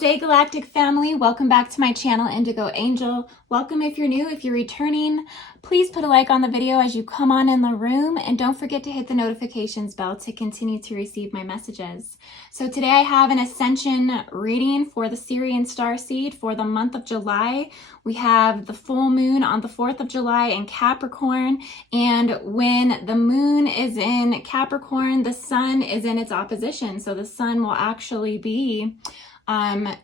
Namaste Galactic Family, welcome back to my channel Indigo Angel. Welcome if you're new, if you're returning, please put a like on the video as you come on in the room and don't forget to hit the notifications bell to continue to receive my messages. So today I have an Ascension reading for the Sirian Starseed for the month of July. We have the full moon on the 4th of July in Capricorn, and when the moon is in Capricorn, the sun is in its opposition. So the sun will actually be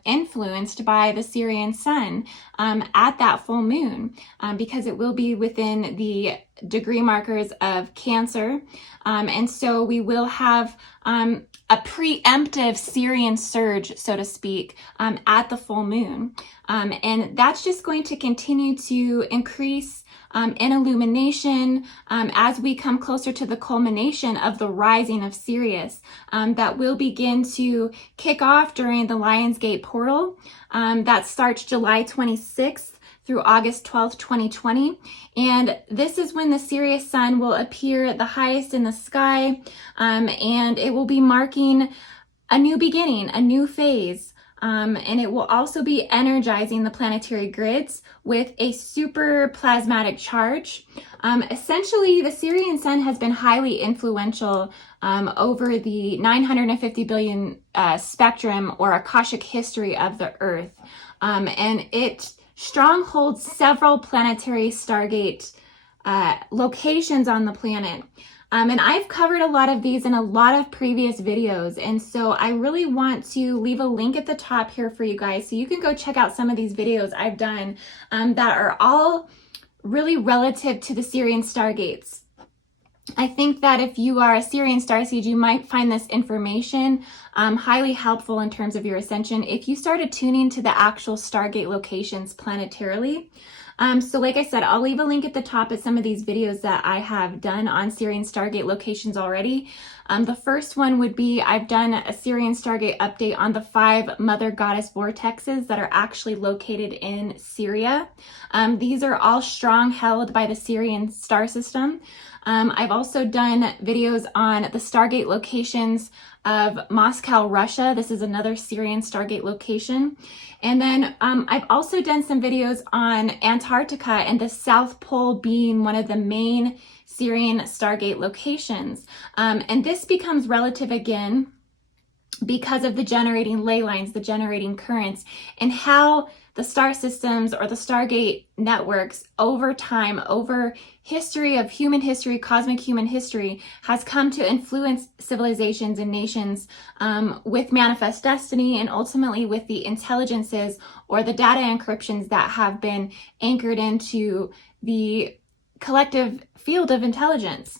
influenced by the Sirian sun at that full moon because it will be within the degree markers of Cancer. And so we will have a preemptive Sirian surge, so to speak, at the full moon. And that's just going to continue to increase in illumination as we come closer to the culmination of the rising of Sirius that will begin to kick off during the Lion's Gate portal that starts July 26th through August 12th, 2020. And this is when the Sirius sun will appear the highest in the sky, and it will be marking a new beginning, a new phase. And it will also be energizing the planetary grids with a super plasmatic charge. Essentially, the Sirian sun has been highly influential over the 950 billion spectrum or Akashic history of the Earth. And it strongholds several planetary stargate locations on the planet. And I've covered a lot of these in a lot of previous videos. And so I really want to leave a link at the top here for you guys so you can go check out some of these videos I've done that are all really relative to the Sirian stargates. I think that if you are a Sirian starseed, you might find this information highly helpful in terms of your ascension if you started tuning to the actual stargate locations planetarily. So like I said, I'll leave a link at the top at some of these videos that I have done on Sirian Stargate locations already. The first one would be, I've done a Sirian Stargate update on the 5 Mother Goddess vortexes that are actually located in Syria. These are all strong held by the Sirian star system. I've also done videos on the Stargate locations of Moscow, Russia. This is another Sirian Stargate location. And then I've also done some videos on Antarctica and the South Pole being one of the main Sirian Stargate locations. And this becomes relative again because of the generating ley lines, the generating currents, and how the star systems or the Stargate networks over time, over history of human history, cosmic human history, has come to influence civilizations and nations with manifest destiny and ultimately with the intelligences or the data encryptions that have been anchored into the collective field of intelligence.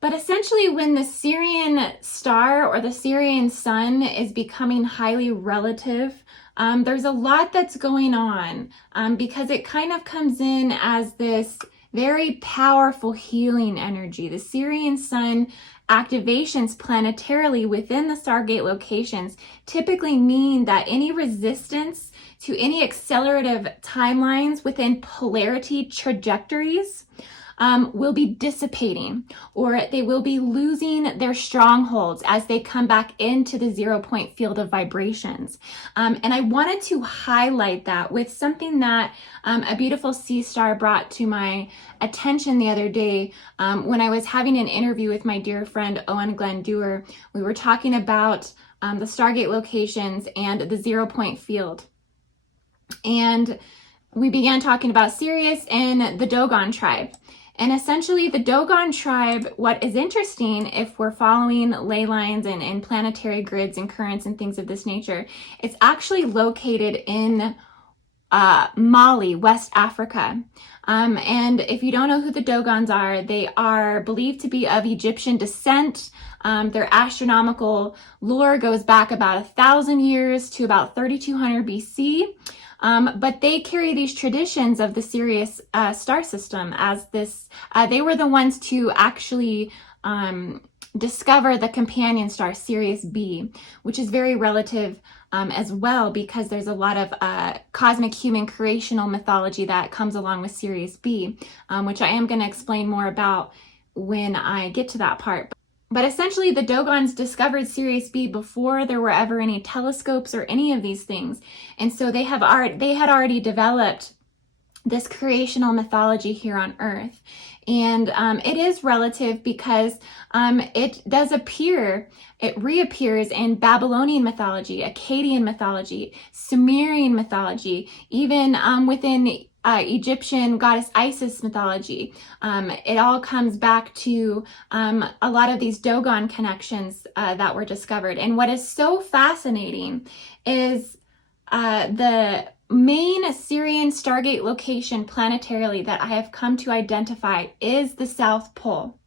But essentially, when the Sirian star or the Sirian sun is becoming highly relative, there's a lot that's going on because it kind of comes in as this very powerful healing energy. The Sirian sun activations planetarily within the Stargate locations typically mean that any resistance to any accelerative timelines within polarity trajectories will be dissipating, or they will be losing their strongholds as they come back into the 0 point field of vibrations. And I wanted to highlight that with something that a beautiful sea star brought to my attention the other day when I was having an interview with my dear friend Owen Glenn Dewar. We were talking about the Stargate locations and the 0 point field. And we began talking about Sirius and the Dogon tribe. And essentially the Dogon tribe, what is interesting if we're following ley lines and planetary grids and currents and things of this nature, it's actually located in Mali, West Africa. And if you don't know who the Dogons are, they are believed to be of Egyptian descent. Their astronomical lore goes back about 1,000 years to about 3,200 BC. But they carry these traditions of the Sirius star system as this, they were the ones to actually discover the companion star Sirius B, which is very relative as well because there's a lot of cosmic human creational mythology that comes along with Sirius B, which I am going to explain more about when I get to that part. But essentially, the Dogons discovered Sirius B before there were ever any telescopes or any of these things. And so they had already developed this creational mythology here on Earth. And it is relative because it does appear, it reappears in Babylonian mythology, Akkadian mythology, Sumerian mythology, even within Egyptian goddess Isis mythology. It all comes back to a lot of these Dogon connections that were discovered. And what is so fascinating is the main Sirian stargate location planetarily that I have come to identify is the South Pole,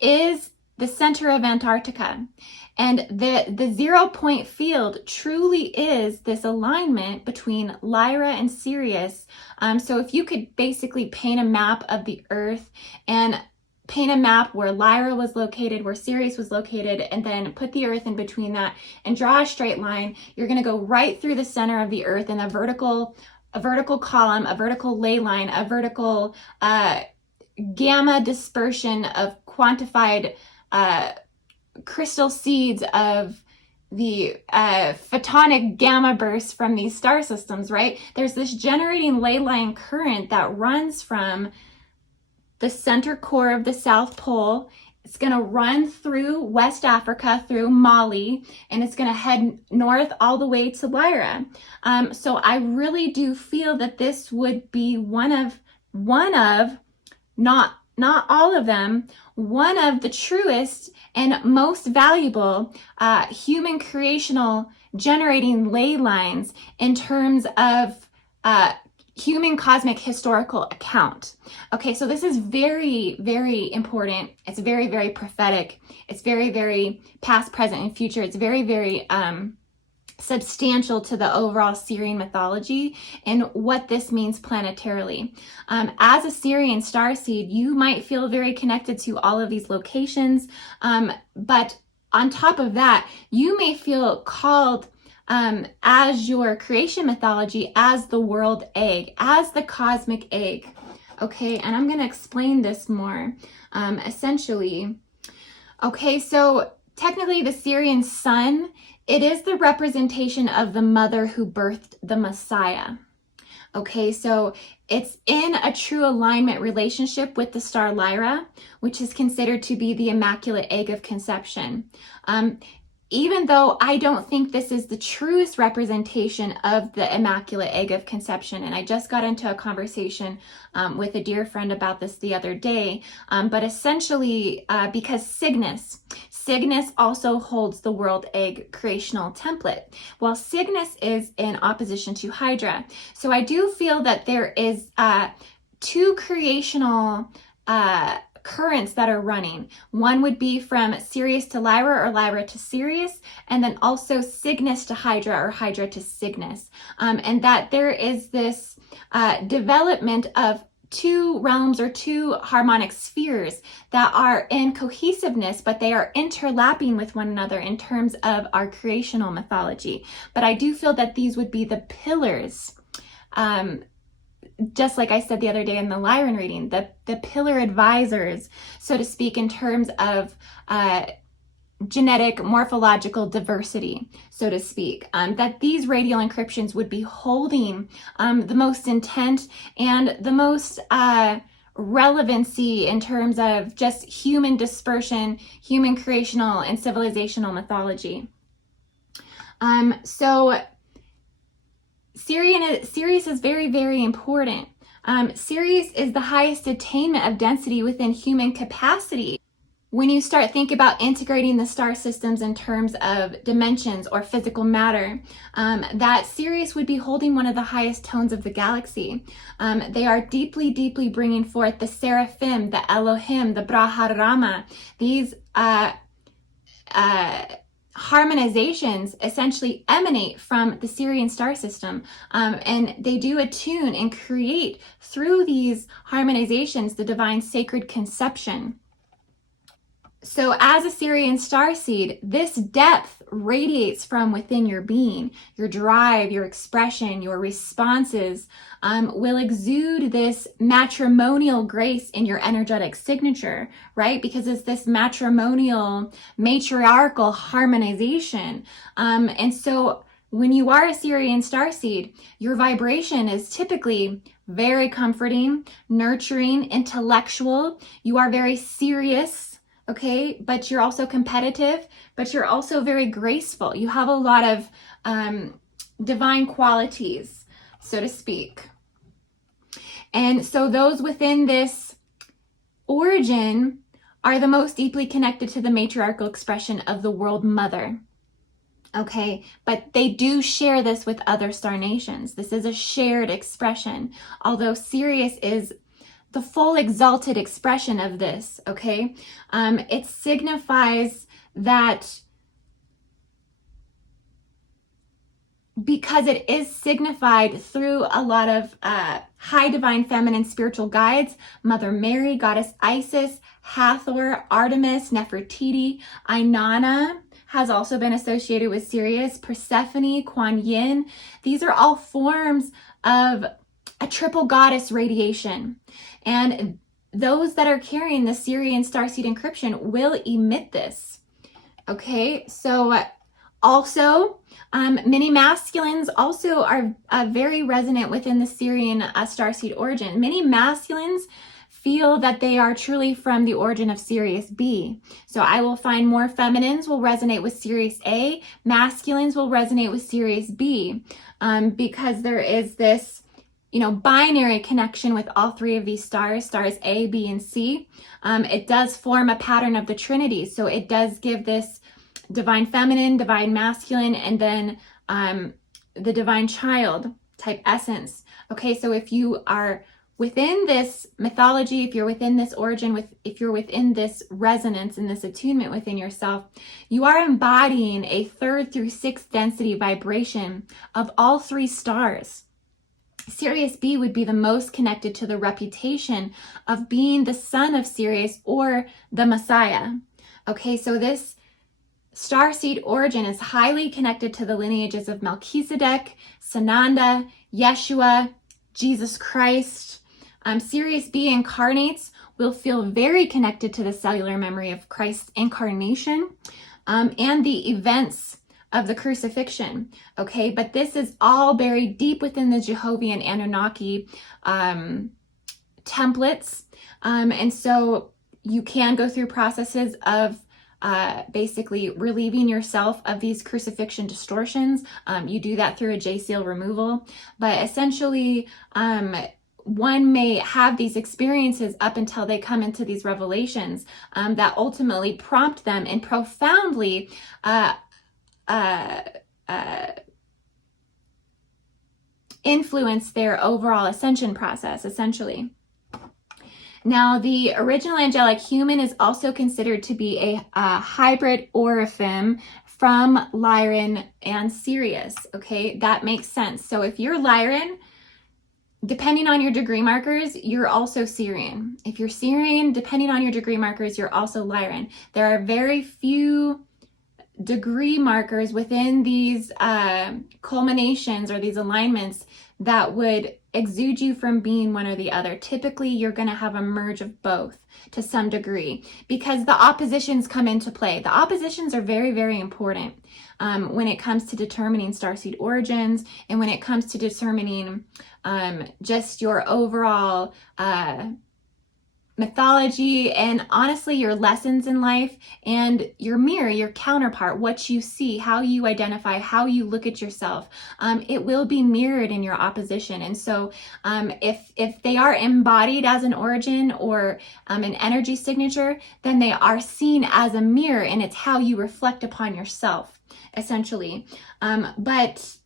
is the center of Antarctica. And the 0 point field truly is this alignment between Lyra and Sirius. So if you could basically paint a map of the Earth and paint a map where Lyra was located, where Sirius was located, and then put the Earth in between that and draw a straight line, you're going to go right through the center of the Earth in a vertical column, a vertical ley line, a vertical gamma dispersion of quantified crystal seeds of the photonic gamma bursts from these star systems, right? There's this generating ley line current that runs from the center core of the South Pole. It's going to run through West Africa, through Mali, and it's going to head north all the way to Lyra. So I really do feel that this would be one of, not all of them, one of the truest and most valuable human creational generating ley lines in terms of human cosmic historical account. Okay, so this is very, very important. It's very, very prophetic. It's very, very past, present, and future. It's very, very substantial to the overall Sirian mythology and what this means planetarily. As a Sirian starseed, you might feel very connected to all of these locations, but on top of that, you may feel called as your creation mythology, as the world egg, as the cosmic egg. Okay, and I'm going to explain this more essentially. Okay, so technically the Sirian sun, it is the representation of the mother who birthed the Messiah. Okay, so it's in a true alignment relationship with the star Lyra, which is considered to be the immaculate egg of conception. Even though I don't think this is the truest representation of the immaculate egg of conception, and I just got into a conversation with a dear friend about this the other day, but essentially because Cygnus also holds the world egg creational template. Well, Cygnus is in opposition to Hydra. So I do feel that there is two creational currents that are running. One would be from Sirius to Lyra or Lyra to Sirius, and then also Cygnus to Hydra or Hydra to Cygnus. And that there is this development of two realms or two harmonic spheres that are in cohesiveness, but they are interlapping with one another in terms of our creational mythology. But I do feel that these would be the pillars, just like I said the other day in the Lyran reading, the pillar advisors, so to speak, in terms of genetic morphological diversity, so to speak, that these radial encryptions would be holding the most intent and the most relevancy in terms of just human dispersion, human creational and civilizational mythology. So Sirius is very, very important. Sirius is the highest attainment of density within human capacity. When you start thinking about integrating the star systems in terms of dimensions or physical matter, that Sirius would be holding one of the highest tones of the galaxy. They are deeply, deeply bringing forth the seraphim, the Elohim, the Brahma. These harmonizations essentially emanate from the Sirian star system, and they do attune and create through these harmonizations the divine sacred conception. So as a Sirian starseed, this depth radiates from within your being. Your drive, your expression, your responses will exude this matrimonial grace in your energetic signature, right? Because it's this matrimonial, matriarchal harmonization. And so when you are a Sirian starseed, your vibration is typically very comforting, nurturing, intellectual. You are very serious, okay, but you're also competitive, but you're also very graceful. You have a lot of divine qualities, so to speak. And so those within this origin are the most deeply connected to the matriarchal expression of the world mother. Okay, but they do share this with other star nations. This is a shared expression, although Sirius is the full exalted expression of this, okay? It signifies that because it is signified through a lot of high divine feminine spiritual guides, Mother Mary, Goddess Isis, Hathor, Artemis, Nefertiti, Inanna has also been associated with Sirius, Persephone, Kuan Yin. These are all forms of a triple goddess radiation. And those that are carrying the Sirian starseed encryption will emit this. Okay, so also many masculines also are very resonant within the Sirian starseed origin. Many masculines feel that they are truly from the origin of Sirius B. So I will find more feminines will resonate with Sirius A, masculines will resonate with Sirius B, because there is this, you know, binary connection with all three of these stars A, B, and C. It does form a pattern of the Trinity. So it does give this divine feminine, divine masculine, and then the divine child type essence. Okay, so if you are within this mythology, if you're within this origin, if you're within this resonance and this attunement within yourself, you are embodying a 3rd through 6th density vibration of all three stars. Sirius B would be the most connected to the reputation of being the son of Sirius or the Messiah. Okay, so this starseed origin is highly connected to the lineages of Melchizedek, Sananda, Yeshua, Jesus Christ. Sirius B incarnates will feel very connected to the cellular memory of Christ's incarnation and the events of the crucifixion, okay? But this is all buried deep within the Jehovian Anunnaki templates. And so you can go through processes of basically relieving yourself of these crucifixion distortions. You do that through a J-seal removal, but essentially one may have these experiences up until they come into these revelations that ultimately prompt them and profoundly influence their overall ascension process, essentially. Now, the original angelic human is also considered to be a hybrid Oraphim from Lyran and Sirius, okay? That makes sense. So if you're Lyran, depending on your degree markers, you're also Sirian. If you're Sirian, depending on your degree markers, you're also Lyran. There are very few degree markers within these culminations or these alignments that would exude you from being one or the other. Typically, you're going to have a merge of both to some degree because the oppositions come into play. The oppositions are very, very important when it comes to determining starseed origins and when it comes to determining just your overall mythology and honestly your lessons in life and your mirror, your counterpart, what you see, how you identify, how you look at yourself. It will be mirrored in your opposition. And so if they are embodied as an origin or an energy signature, then they are seen as a mirror and it's how you reflect upon yourself, essentially. But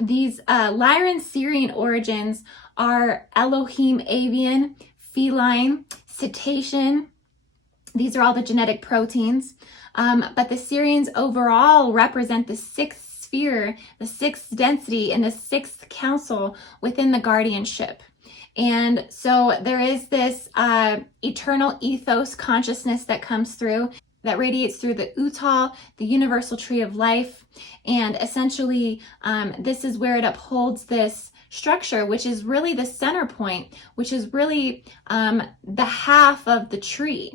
these Lyran Sirian origins are Elohim avian, feline, cetacean. These are all the genetic proteins. But the Sirians overall represent the 6th sphere, the 6th density, and the 6th council within the guardianship. And so there is this eternal ethos consciousness that comes through, that radiates through the Utal, the universal tree of life. And essentially, this is where it upholds this structure, which is really the center point, which is really the half of the tree.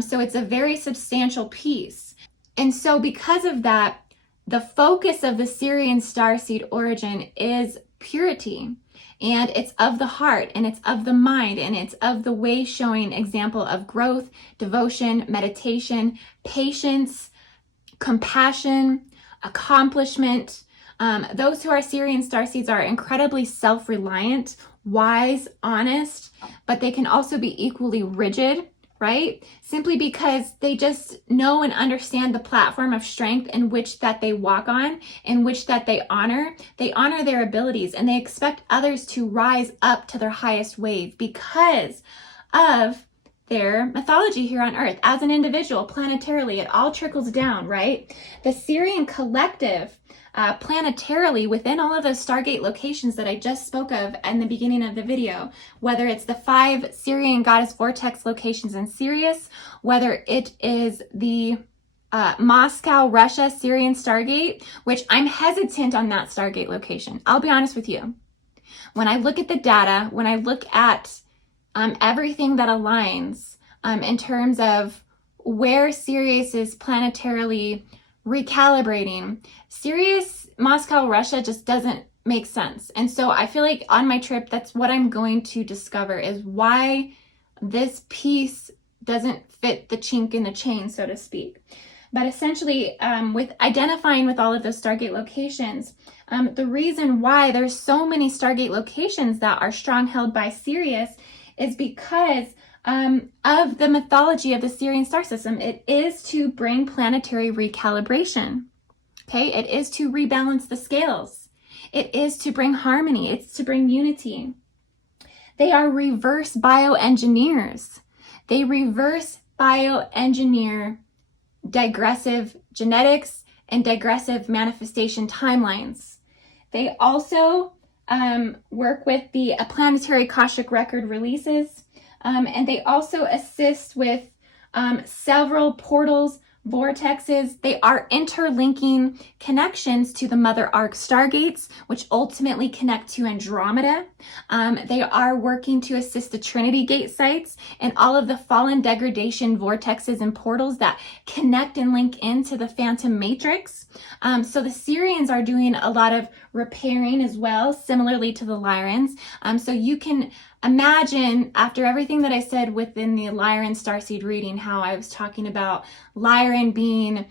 So it's a very substantial piece. And so because of that, the focus of the Sirian starseed origin is purity. And it's of the heart, and it's of the mind, and it's of the way showing example of growth, devotion, meditation, patience, compassion, accomplishment. Those who are Sirian starseeds are incredibly self-reliant, wise, honest, but they can also be equally rigid, right? Simply because they just know and understand the platform of strength in which that they walk on, in which that they honor their abilities, and they expect others to rise up to their highest wave because of their mythology here on Earth. As an individual, planetarily, it all trickles down, right? The Sirian collective, planetarily, within all of those Stargate locations that I just spoke of in the beginning of the video, whether it's the 5 Sirian goddess vortex locations in Sirius, whether it is the Moscow, Russia, Sirian Stargate, which I'm hesitant on that Stargate location. I'll be honest with you. When I look at the data, when I look at everything that aligns in terms of where Sirius is planetarily recalibrating, Sirius, Moscow, Russia just doesn't make sense. And so I feel like on my trip, that's what I'm going to discover, is why this piece doesn't fit the chink in the chain, so to speak. But essentially, with identifying with all of those Stargate locations, the reason why there's so many Stargate locations that are strong held by Sirius is because of the mythology of the Sirian star system. It is to bring planetary recalibration. Okay, it is to rebalance the scales. It is to bring harmony. It's to bring unity. They are reverse bioengineers. They reverse bioengineer digressive genetics and digressive manifestation timelines. They also work with the planetary Akashic record releases, and they also assist with several portals, vortexes. They are interlinking connections to the Mother Arc stargates, which ultimately connect to Andromeda. They are working to assist the Trinity Gate sites and all of the fallen degradation vortexes and portals that connect and link into the Phantom Matrix. So the Sirians are doing a lot of repairing as well, similarly to the Lyrans. So you can imagine, after everything that I said within the Lyran Starseed reading, how I was talking about Lyran being,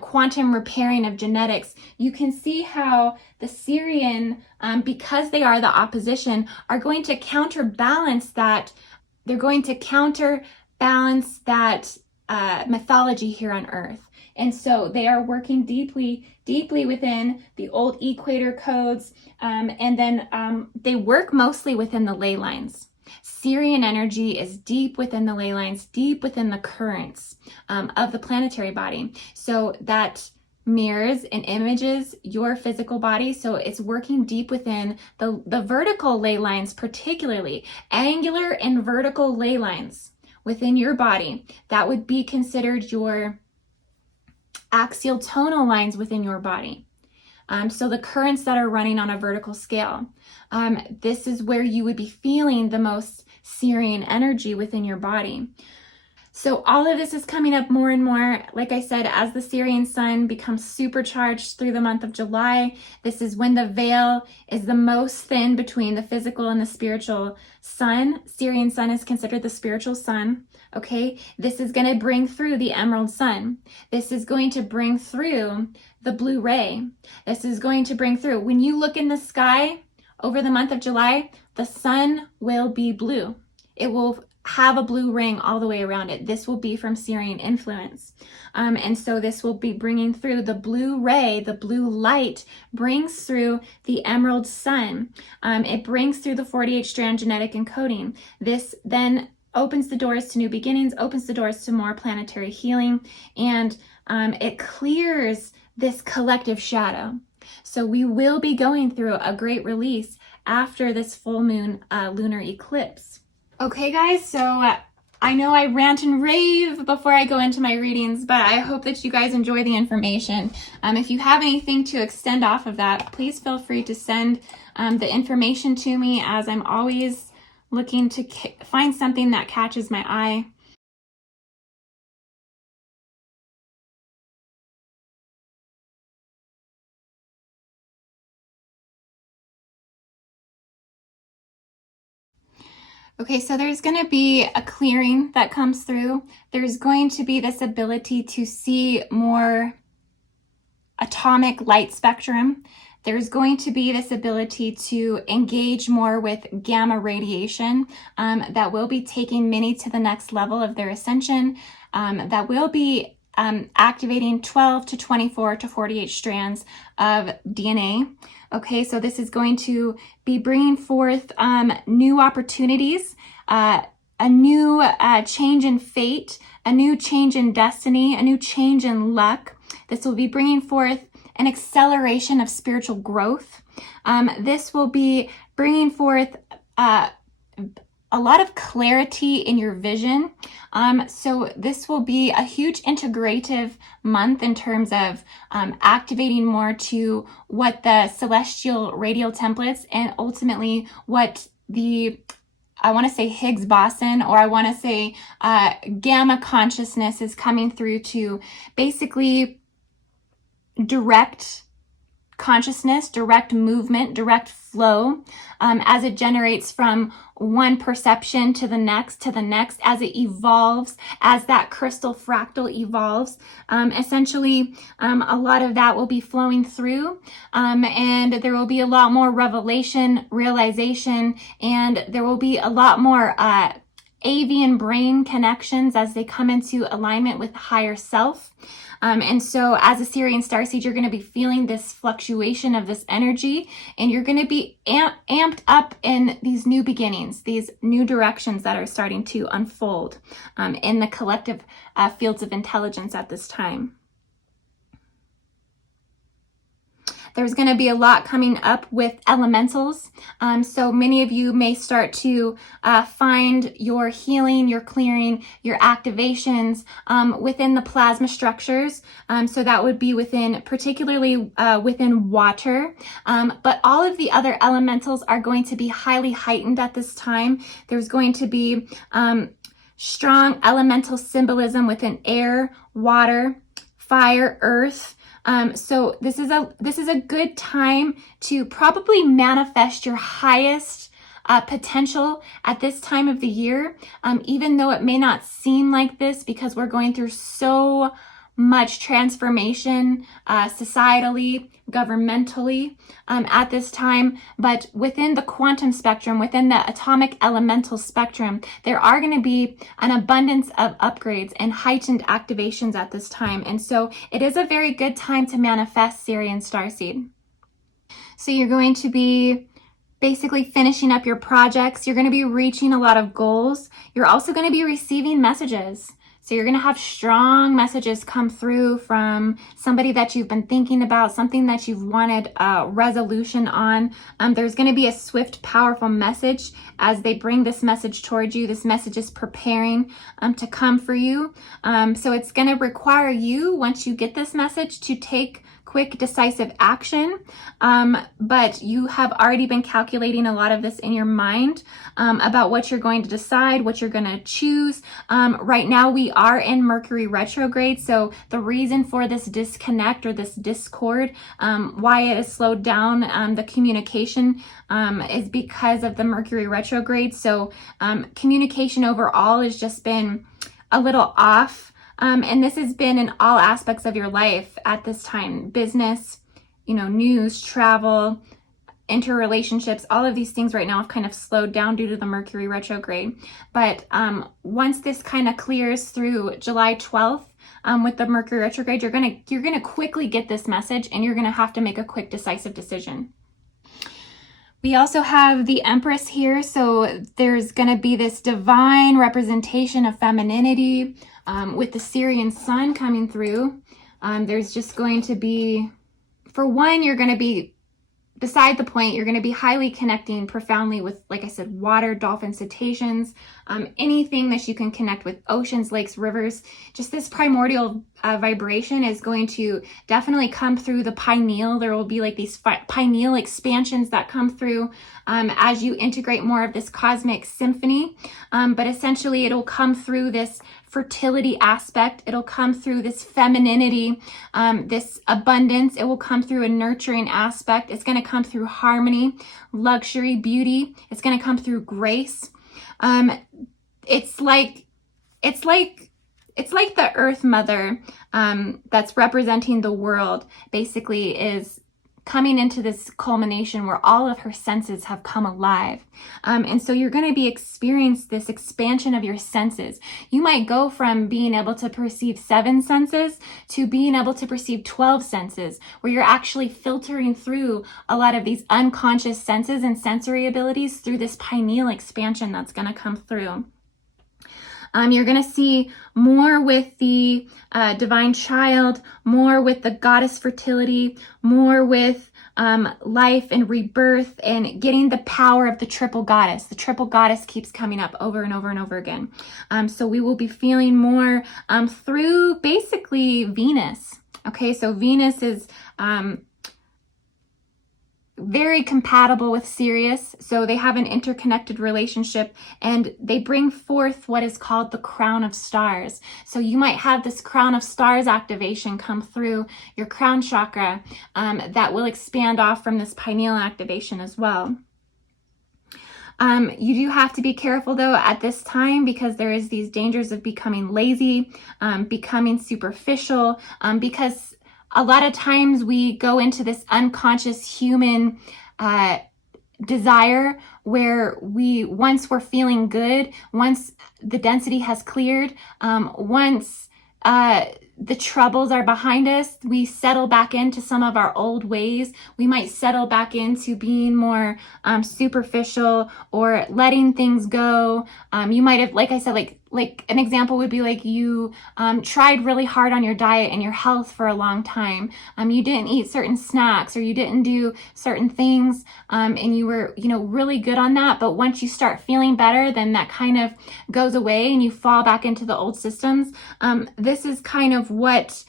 quantum repairing of genetics, you can see how the Sirian, because they are the opposition, are going to counterbalance that. They're going to counterbalance that mythology here on Earth. And so they are working deeply within the old equator codes, and then they work mostly within the ley lines. Sirian energy is deep within the ley lines, deep within the currents of the planetary body. So that mirrors and images your physical body. So it's working deep within the vertical ley lines, particularly angular and vertical ley lines within your body. That would be considered your axial tonal lines within your body. So the currents that are running on a vertical scale. This is where you would be feeling the most Sirian energy within your body. So all of this is coming up more and more. Like I said, as the Sirian sun becomes supercharged through the month of July, this is when the veil is the most thin between the physical and the spiritual sun. Sirian sun is considered the spiritual sun. Okay, this is going to bring through the emerald sun. This is going to bring through the blue ray. This is going to bring through, when you look in the sky over the month of July, the sun will be blue. It will have a blue ring all the way around it. This will be from Sirian influence. And so this will be bringing through the blue ray, the blue light brings through the emerald sun. It brings through the 48 strand genetic encoding. This then opens the doors to new beginnings, opens the doors to more planetary healing, and it clears this collective shadow. So we will be going through a great release after this full moon lunar eclipse. Okay guys, so I know I rant and rave before I go into my readings, but I hope that you guys enjoy the information. If you have anything to extend off of that, please feel free to send the information to me, as I'm always looking to find something that catches my eye. Okay, so there's going to be a clearing that comes through. There's going to be this ability to see more atomic light spectrum. There's going to be this ability to engage more with gamma radiation that will be taking many to the next level of their ascension, that will be activating 12 to 24 to 48 strands of DNA. Okay, so this is going to be bringing forth new opportunities, a new change in fate, a new change in destiny, a new change in luck. This will be bringing forth an acceleration of spiritual growth. This will be bringing forth a lot of clarity in your vision. So this will be a huge integrative month in terms of activating more to what the celestial radial templates and ultimately what the, I want to say Higgs boson, or I want to say gamma consciousness is coming through to basically direct consciousness, direct movement, direct flow, as it generates from one perception to the next, as it evolves, as that crystal fractal evolves. Essentially, a lot of that will be flowing through, and there will be a lot more revelation, realization, and there will be a lot more avian brain connections as they come into alignment with higher self. And so as a Sirian starseed, you're going to be feeling this fluctuation of this energy, and you're going to be amped up in these new beginnings, these new directions that are starting to unfold in the collective fields of intelligence at this time. There's going to be a lot coming up with elementals. So many of you may start to find your healing, your clearing, your activations within the plasma structures. So that would be particularly within water. But all of the other elementals are going to be highly heightened at this time. There's going to be strong elemental symbolism within air, water, fire, earth. So this is a good time to probably manifest your highest potential at this time of the year, even though it may not seem like this because we're going through so much transformation societally, governmentally at this time. But within the quantum spectrum, within the atomic elemental spectrum, there are going to be an abundance of upgrades and heightened activations at this time. And so it is a very good time to manifest Sirian starseed. So you're going to be basically finishing up your projects. You're going to be reaching a lot of goals. You're also going to be receiving messages. So you're going to have strong messages come through from somebody that you've been thinking about, something that you've wanted a resolution on. There's going to be a swift, powerful message as they bring this message towards you. This message is preparing to come for you. So it's going to require you, once you get this message, to take quick, decisive action. But you have already been calculating a lot of this in your mind about what you're going to decide, what you're going to choose. Right now we are in Mercury retrograde. So the reason for this disconnect or this discord, why it has slowed down the communication is because of the Mercury retrograde. So communication overall has just been a little off. And this has been in all aspects of your life at this time: business, news, travel, interrelationships. All of these things right now have kind of slowed down due to the Mercury retrograde. But once this kind of clears through July 12th with the Mercury retrograde, you're gonna quickly get this message, and you're gonna have to make a quick, decisive decision. We also have the Empress here, so there's going to be this divine representation of femininity with the Sirian sun coming through. There's just going to be, for one, you're going to be beside the point. You're going to be highly connecting profoundly with, like I said, water, dolphins, cetaceans, anything that you can connect with, oceans, lakes, rivers. Just this primordial vibration is going to definitely come through the pineal. There will be like these pineal expansions that come through as you integrate more of this cosmic symphony. But essentially it'll come through this fertility aspect. It'll come through this femininity, this abundance. It will come through a nurturing aspect. It's going to come through harmony, luxury, beauty. It's going to come through grace. It's like the Earth Mother that's representing the world, basically is coming into this culmination where all of her senses have come alive. And so you're going to be experiencing this expansion of your senses. You might go from being able to perceive 7 senses to being able to perceive 12 senses, where you're actually filtering through a lot of these unconscious senses and sensory abilities through this pineal expansion that's going to come through. You're going to see more with the divine child, more with the goddess fertility, more with life and rebirth, and getting the power of the triple goddess. The triple goddess keeps coming up over and over and over again. So we will be feeling more through basically Venus. Okay, so Venus is very compatible with Sirius, so they have an interconnected relationship, and they bring forth what is called the crown of stars. So you might have this crown of stars activation come through your crown chakra that will expand off from this pineal activation as well. You do have to be careful though at this time, because there is these dangers of becoming lazy, becoming superficial, because a lot of times we go into this unconscious human desire where once we're feeling good, once the density has cleared, once the troubles are behind us, we settle back into some of our old ways. We might settle back into being more superficial or letting things go. You might have, like I said, like an example would be like you tried really hard on your diet and your health for a long time. You didn't eat certain snacks, or you didn't do certain things, and you were, really good on that. But once you start feeling better, then that kind of goes away and you fall back into the old systems. This is kind of what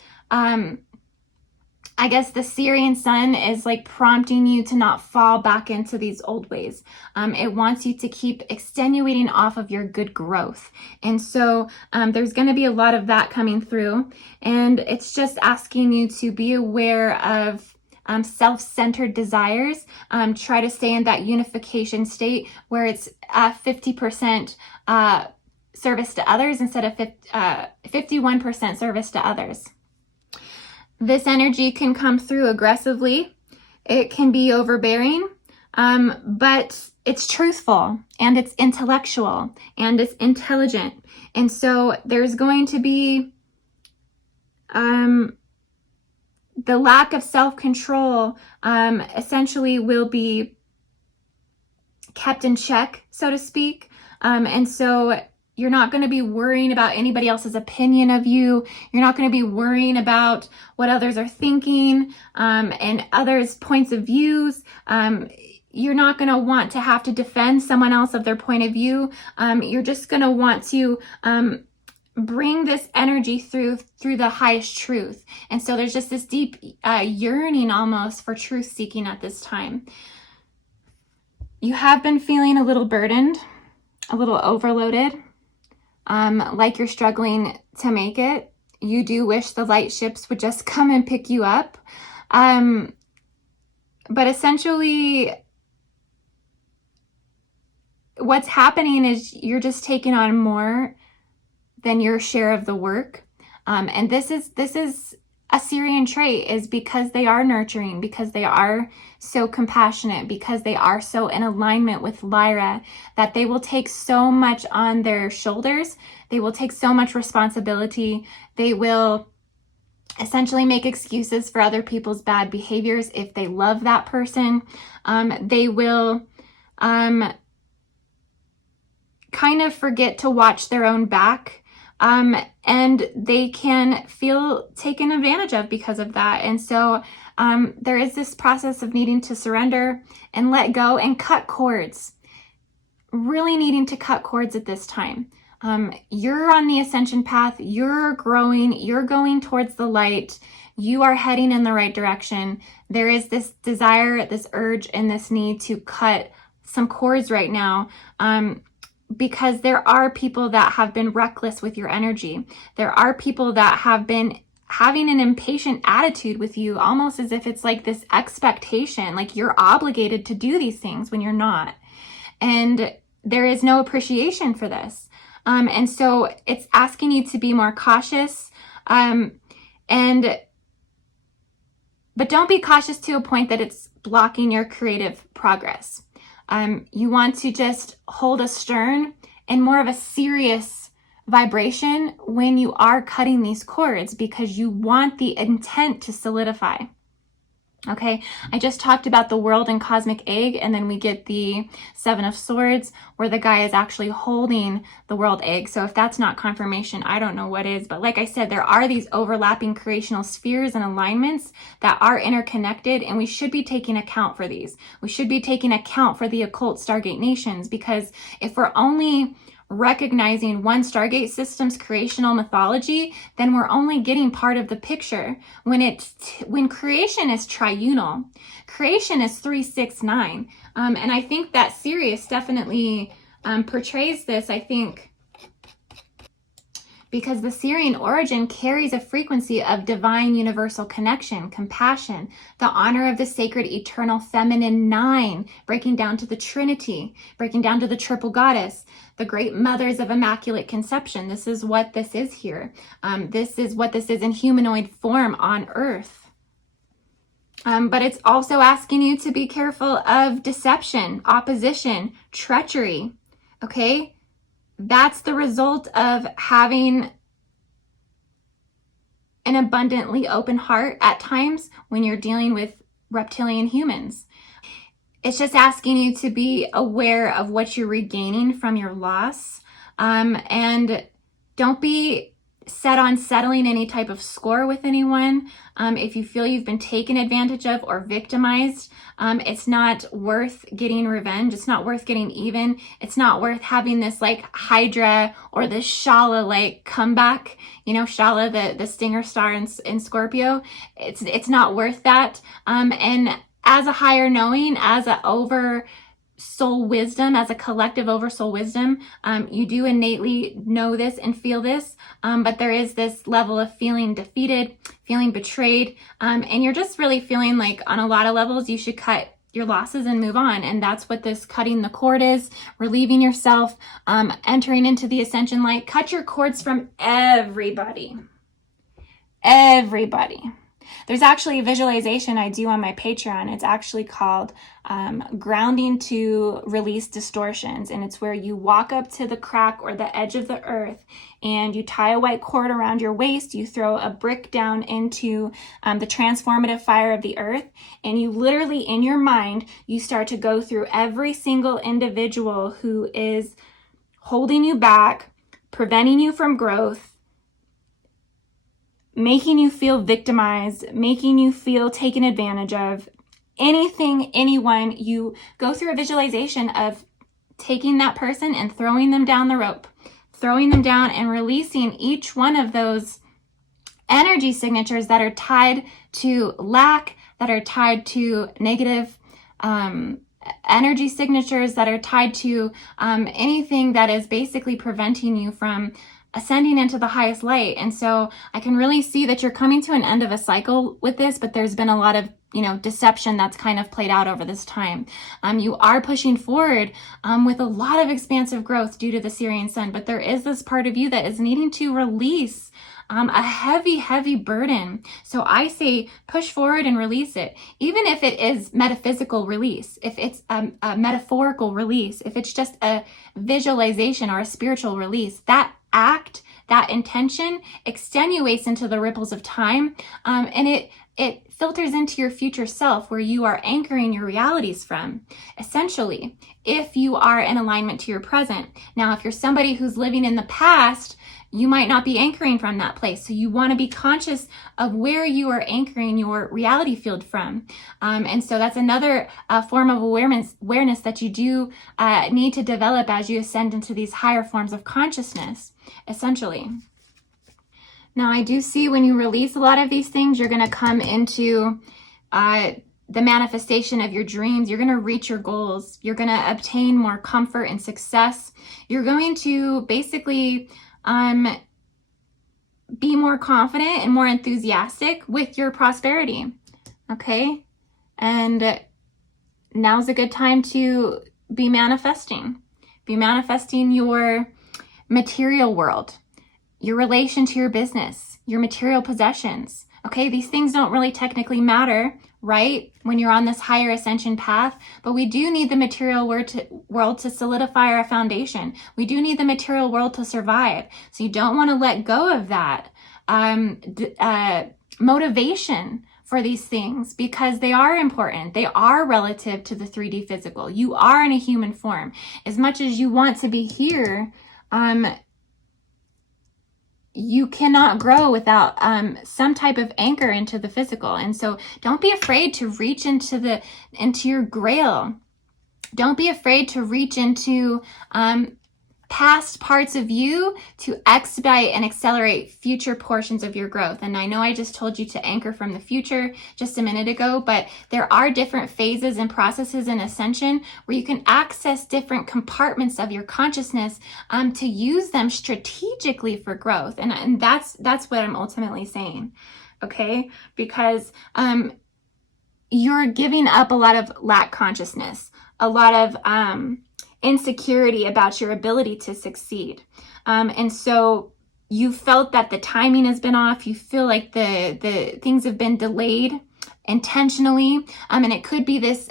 I guess the Sirian sun is like prompting you to not fall back into these old ways. It wants you to keep extenuating off of your good growth. And so there's going to be a lot of that coming through. And it's just asking you to be aware of self-centered desires. Try to stay in that unification state where it's 50% service to others instead of 51% service to others. This energy can come through aggressively. It can be overbearing, but it's truthful and it's intellectual and it's intelligent. And so there's going to be the lack of self-control essentially will be kept in check, so to speak. And so you're not going to be worrying about anybody else's opinion of you. You're not going to be worrying about what others are thinking and others' points of views. You're not going to want to have to defend someone else of their point of view. You're just going to want to bring this energy through the highest truth. And so there's just this deep yearning almost for truth seeking at this time. You have been feeling a little burdened, a little overloaded. Like you're struggling to make it. You do wish the light ships would just come and pick you up. But essentially, what's happening is you're just taking on more than your share of the work. And this is a Sirian trait, is because they are nurturing, because they are so compassionate, because they are so in alignment with Lyra, that they will take so much on their shoulders. They will take so much responsibility. They will essentially make excuses for other people's bad behaviors if they love that person. They will kind of forget to watch their own back. and they can feel taken advantage of because of that. And so there is this process of needing to surrender and let go and cut cords, really needing to cut cords at this time. You're on the ascension path, you're growing, you're going towards the light, you are heading in the right direction. There is this desire, this urge, and this need to cut some cords right now, because there are people that have been reckless with your energy. There are people that have been having an impatient attitude with you, almost as if it's like this expectation, like you're obligated to do these things when you're not. And there is no appreciation for this. And so it's asking you to be more cautious, but don't be cautious to a point that it's blocking your creative progress. You want to just hold a stern and more of a serious vibration when you are cutting these cords, because you want the intent to solidify. Okay, I just talked about the world and cosmic egg, and then we get the Seven of Swords where the guy is actually holding the world egg. So if that's not confirmation, I don't know what is. But like I said, there are these overlapping creational spheres and alignments that are interconnected, and we should be taking account for these. We should be taking account for the occult Stargate nations, because if we're only recognizing one Stargate system's creational mythology, then we're only getting part of the picture. When creation is triunal, creation is 369, and I think that Sirius definitely portrays this. I think because the Sirian origin carries a frequency of divine universal connection, compassion, the honor of the sacred eternal feminine nine, breaking down to the Trinity, breaking down to the triple goddess, the great mothers of immaculate conception. This is what this is here. This is what this is in humanoid form on Earth. But it's also asking you to be careful of deception, opposition, treachery, okay? That's the result of having an abundantly open heart at times when you're dealing with reptilian humans. It's just asking you to be aware of what you're regaining from your loss, and don't be set on settling any type of score with anyone. If you feel you've been taken advantage of or victimized, it's not worth getting revenge. It's not worth getting even. It's not worth having this like Hydra or this Shala like comeback. You know, Shala, the stinger star in Scorpio. It's not worth that. And as a higher knowing, as a over soul wisdom, as a collective oversoul wisdom, you do innately know this and feel this, but there is this level of feeling defeated, feeling betrayed, and you're just really feeling like on a lot of levels you should cut your losses and move on. And that's what this cutting the cord is, relieving yourself, entering into the ascension light. Cut your cords from everybody. There's actually a visualization I do on my Patreon. It's actually called Grounding to Release Distortions. And it's where you walk up to the crack or the edge of the earth and you tie a white cord around your waist. You throw a brick down into the transformative fire of the earth. And you literally, in your mind, you start to go through every single individual who is holding you back, preventing you from growth, making you feel victimized, making you feel taken advantage of, anything, anyone. You go through a visualization of taking that person and throwing them down the rope, throwing them down and releasing each one of those energy signatures that are tied to lack, that are tied to negative energy signatures, that are tied to anything that is basically preventing you from ascending into the highest light. And so I can really see that you're coming to an end of a cycle with this, but there's been a lot of, deception that's kind of played out over this time. You are pushing forward with a lot of expansive growth due to the Sirian sun, but there is this part of you that is needing to release a heavy burden. So I say push forward and release it. Even if it is metaphysical release, if it's a metaphorical release, if it's just a visualization or a spiritual release, that act, that intention extenuates into the ripples of time, and it filters into your future self where you are anchoring your realities from, essentially, if you are in alignment to your present. Now, if you're somebody who's living in the past, you might not be anchoring from that place. So you want to be conscious of where you are anchoring your reality field from. And so that's another form of awareness that you do need to develop as you ascend into these higher forms of consciousness, essentially. Now, I do see when you release a lot of these things, you're going to come into the manifestation of your dreams. You're going to reach your goals. You're going to obtain more comfort and success. You're going to basically be more confident and more enthusiastic with your prosperity. Okay? And now's a good time to be manifesting. Be manifesting your material world, your relation to your business, your material possessions. Okay, these things don't really technically matter, right, when you're on this higher ascension path, but we do need the material world to solidify our foundation. We do need the material world to survive. So you don't want to let go of that motivation for these things, because they are important. They are relative to the 3D physical. You are in a human form. As much as you want to be here, you cannot grow without some type of anchor into the physical. And so don't be afraid to reach into your grail. Don't be afraid to reach into past parts of you to expedite and accelerate future portions of your growth. And I know I just told you to anchor from the future just a minute ago, but there are different phases and processes in ascension where you can access different compartments of your consciousness to use them strategically for growth. And that's what I'm ultimately saying, okay? Because you're giving up a lot of lack consciousness, a lot of insecurity about your ability to succeed. And so you felt that the timing has been off. You feel like the things have been delayed intentionally. And it could be this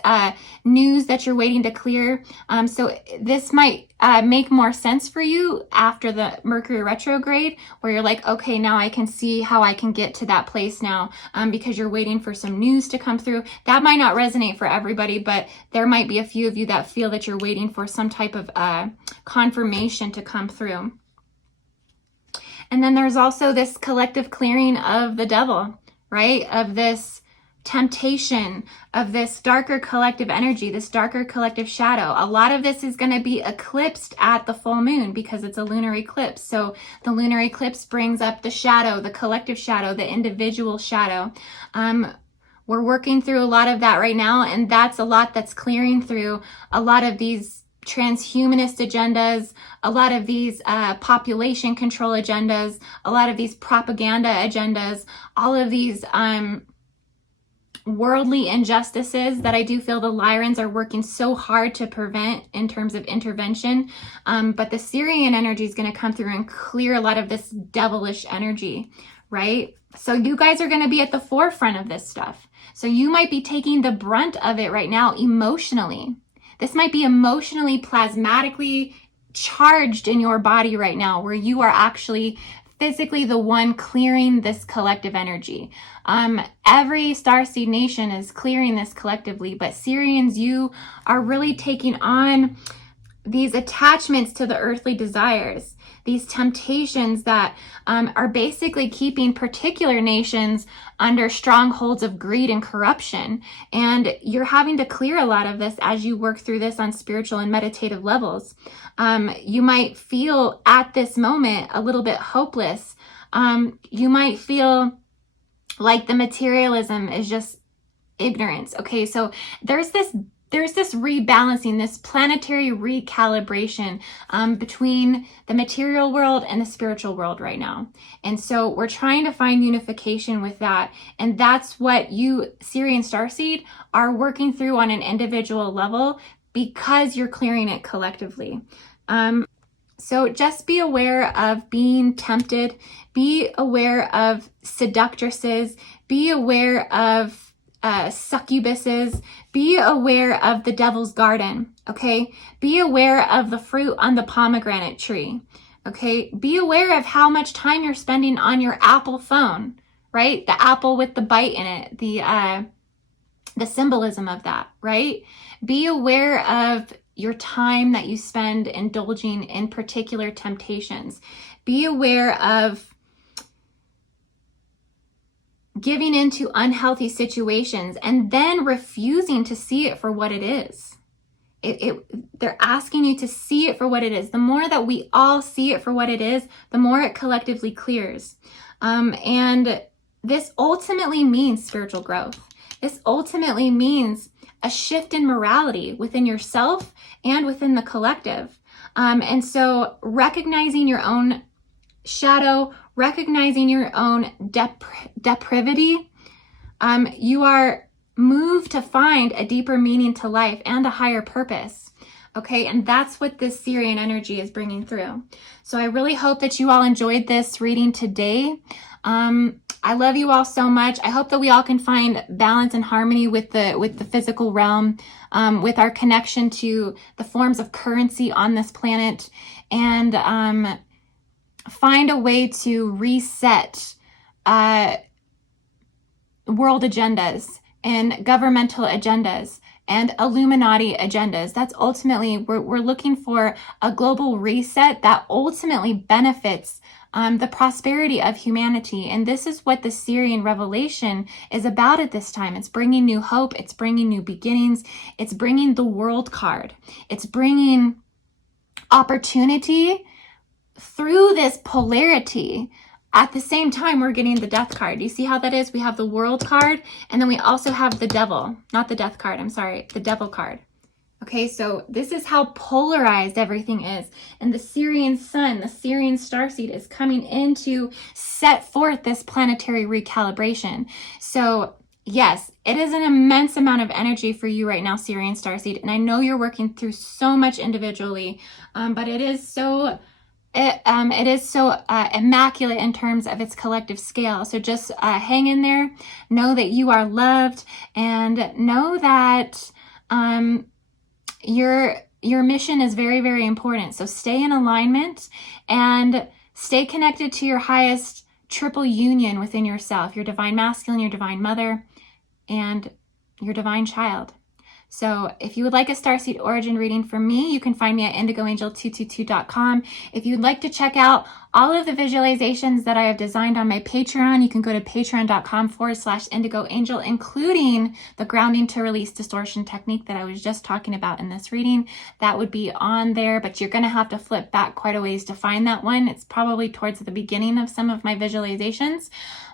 news that you're waiting to clear. So this might make more sense for you after the Mercury retrograde, where you're like, okay, now I can see how I can get to that place now, because you're waiting for some news to come through. That might not resonate for everybody, but there might be a few of you that feel that you're waiting for some type of confirmation to come through. And then there's also this collective clearing of the devil, right? Of this temptation, of this darker collective energy, this darker collective shadow. A lot of this is going to be eclipsed at the full moon because it's a lunar eclipse. So the lunar eclipse brings up the shadow, the collective shadow, the individual shadow. We're working through a lot of that right now, and that's a lot that's clearing through a lot of these transhumanist agendas, a lot of these population control agendas, a lot of these propaganda agendas, all of these worldly injustices that I do feel the Lyrans are working so hard to prevent in terms of intervention. But the Sirian energy is going to come through and clear a lot of this devilish energy, right? So you guys are going to be at the forefront of this stuff. So you might be taking the brunt of it right now emotionally. This might be emotionally, plasmatically charged in your body right now, where you are actually physically the one clearing this collective energy. Every Starseed nation is clearing this collectively, but Sirians, you are really taking on these attachments to the earthly desires, these temptations that are basically keeping particular nations under strongholds of greed and corruption. And you're having to clear a lot of this as you work through this on spiritual and meditative levels. You might feel at this moment a little bit hopeless. You might feel like the materialism is just ignorance. Okay, so there's this rebalancing, this planetary recalibration between the material world and the spiritual world right now. And so we're trying to find unification with that. And that's what you, Sirian Starseed, are working through on an individual level because you're clearing it collectively. So just be aware of being tempted, be aware of seductresses, be aware of succubuses, be aware of the devil's garden, okay? Be aware of the fruit on the pomegranate tree, okay? Be aware of how much time you're spending on your Apple phone, right? The apple with the bite in it, the symbolism of that, right? Be aware of your time that you spend indulging in particular temptations. Be aware of giving into unhealthy situations and then refusing to see it for what it is. They're asking you to see it for what it is. The more that we all see it for what it is, the more it collectively clears. And this ultimately means spiritual growth. This ultimately means a shift in morality within yourself and within the collective. And so recognizing your own shadow, recognizing your own depravity, you are moved to find a deeper meaning to life and a higher purpose. Okay, and that's what this Sirian energy is bringing through. So I really hope that you all enjoyed this reading today. I love you all so much. I hope that we all can find balance and harmony with the physical realm, with our connection to the forms of currency on this planet, and find a way to reset world agendas and governmental agendas and Illuminati agendas. That's ultimately, we're looking for a global reset that ultimately benefits the prosperity of humanity. And this is what the Sirian revelation is about at this time. It's bringing new hope. It's bringing new beginnings. It's bringing the world card. It's bringing opportunity through this polarity. At the same time, we're getting the death card. You see how that is? We have the world card, and then we also have the devil, not the death card. I'm sorry, the devil card. Okay, so this is how polarized everything is. And the Sirian sun, the Sirian starseed is coming in to set forth this planetary recalibration. So yes, it is an immense amount of energy for you right now, Sirian starseed. And I know you're working through so much individually, but it is so immaculate in terms of its collective scale. So just hang in there, know that you are loved, and know that your mission is very, very important. So stay in alignment and stay connected to your highest triple union within yourself, your divine masculine, your divine mother, and your divine child. So if you would like a starseed origin reading from me, you can find me at indigoangel222.com. If you'd like to check out all of the visualizations that I have designed on my Patreon, you can go to patreon.com/indigoangel, including the grounding to release distortion technique that I was just talking about in this reading. That would be on there, but you're going to have to flip back quite a ways to find that one. It's probably towards the beginning of some of my visualizations,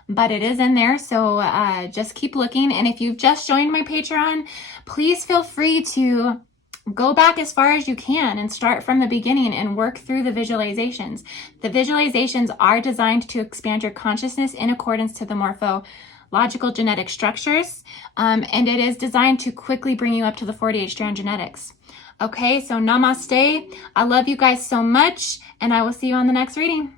but it is in there. So just keep looking. And if you've just joined my Patreon, please feel free to go back as far as you can and start from the beginning and work through the visualizations. The visualizations are designed to expand your consciousness in accordance to the morphological genetic structures. And it is designed to quickly bring you up to the 48 strand genetics. Okay, so namaste. I love you guys so much, and I will see you on the next reading.